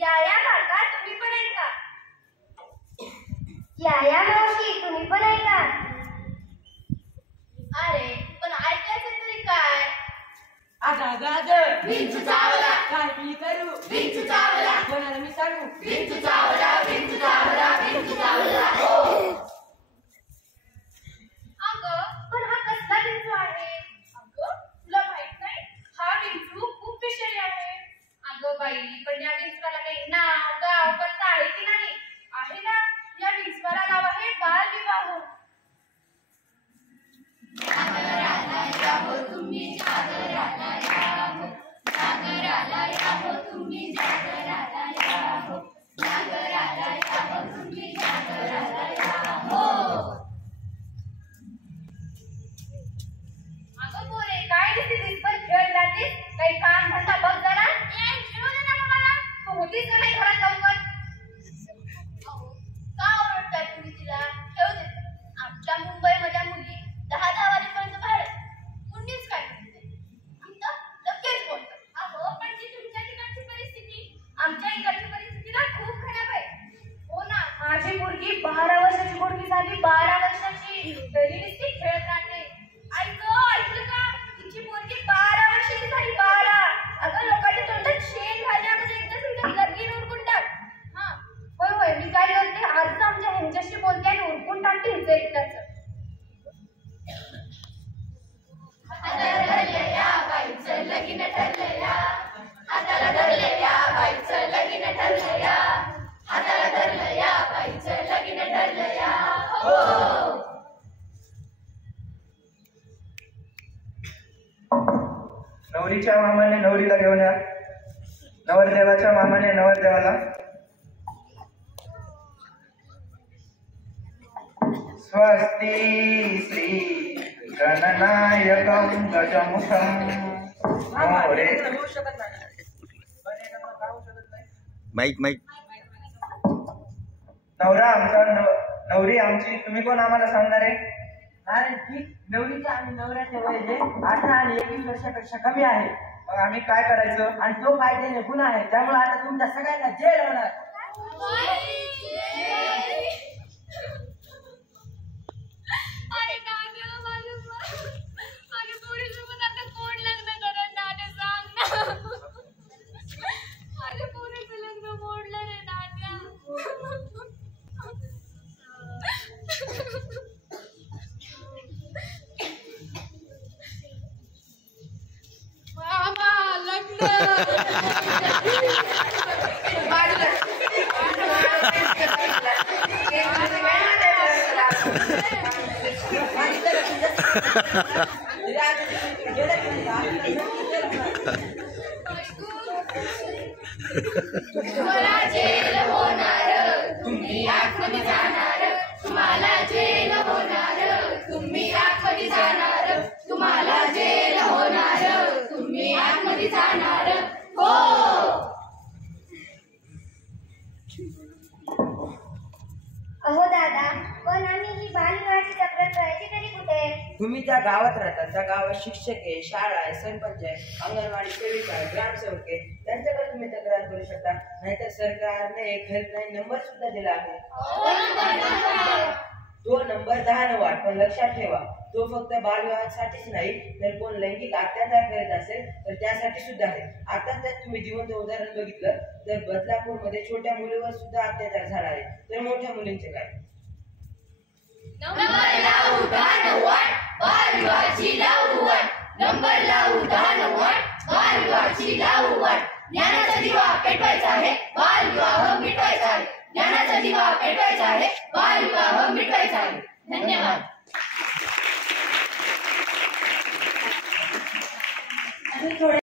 या काका तुम्ही पण आहे का? या मावशी तुम्ही पण आहे का? अरे पण ऐकायचं तरी काय? विंचू चावला काय मी करू विंचू चावला कोणाला मी सांगू विंचू चावला विंचू चावला विंचू चावला अगं पण हा कसला विंचू आहे? अगं तुला माहित नाही हा विंचू खूप विषारी आहे. अगं बाई पण या विंचवाला काही नाव गाव पत्ता आहे की नाही? आहे ना, या विंचवाला नाव आहे बालविवाह. तुम्ही जागराला यावं जागराला यावं तुम्ही जागराला यावं जागराला यावं तुम्ही जागराला यावं. अगं पोरे काय दिसभर खेळत राहतेस? काही काम धंदा बघ जरा. खेळू दे ना मला. तू होतीस का नाही घरात लवकर? का ओरडताय तुम्ही तिला? खेळू दे. आमच्या मुंबईमधल्या मुली 10-10 वाजेपर्यंत बाहेर कुणीच काय म्हणते. आम्ही तर लगेच बोलतो. अहो पण जी तुमच्या ठिकाणची परिस्थिती आमच्या इकडची परिस्थिती ना खूप खराब आहे. हो ना, माझी मुलगी 12 वर्षाची मुलगी झाली, 12 वर्षाची, तरी नुसती खेळत राहते. ऐकलं का? तिची मुलगी 12 वर्षाची झाली, 12. अगं लोकांच्या तोंडात शेण घालण्यामध्ये एकदा तुमच्या लगीन उरकून टाक. हा होय होय, मी काय करते आजच आमच्या ह्यांच्याशी बोलते आणि उरकून टाकते हिचं एकदाच. हाताला धरले या बाईचं लगीन ठरलं या हाताला धरले या बाईचं लगीन ठरलं या हाताला धरलं या बाईचं लगीन ठरलं या हो. नवरीच्या मामाने नवरीला घेऊन या, नवरदेवाच्या मामाने नवरदेवाला. स्वस्ति श्री गणनायकं गजमुखं मोरे. माईक नवरा आमचा नवरी आमची, तुम्ही कोण आम्हाला सांगणार आहे? कारण की नवरीच्या आणि नवऱ्याचे वय हे 18 आणि 21 वर्षापेक्षा कमी आहे. मग आम्ही काय करायचं? आणि तो कायद्याने गुन्हा आहे, त्यामुळे आता तुमच्या सगळ्यांना जेल होणार. अरे नाना माझ्या पोरीसोबत आता कोण लग्न करत नाना सांग ना. माझ्या पोरीचं लग्न मोडलं रे नाना. मामा लग्न तुम्हाला जेल होणार तुम्ही आतमध्ये जाणार तुम्हाला जेल होणार तुम्ही आतमध्ये जाणार तुम्हाला जेल होणार तुम्ही आतमध्ये जाणार हो. अहो दादा पण आम्ही ही बालविवाहाची तक्रार करायची तरी कुठे? तुम्ही ज्या गावात राहता त्या गावात शिक्षक आहे, शाळा आहे, सरपंच आहे, अंगणवाडी सेविका आहे, ग्रामसेवक आहे, त्यांच्याकडे तुम्ही तक्रार करू शकता. नाहीतर सरकारने एक हेल्पलाईन नंबर सुद्धा दिला आहे. तो नंबर 10 वाट. पण लक्षात ठेवा, तो फक्त बालविवाहासाठीच नाही तर कोण लैंगिक अत्याचार करत असेल तर त्यासाठी सुद्धा आहे. आता तर तुम्ही जिवंत उदाहरण बघितलं तर बदलापूरमध्ये छोट्या मुलीवर सुद्धा अत्याचार झाला आहे, तर मोठ्या मुलींचे काय? नंबर लावू 10 वाट बालविवाहाची लावू वाट नंबर लावू 10 वाट बालविवाहाची लावू वाट. ज्ञानाचा दिवा पेटवायचा आहे बालविवाह मिटवायचा आहे ज्ञानाचा दिवा पेटवायचा आहे बालविवाह मिटवायचा आहे. धन्यवाद.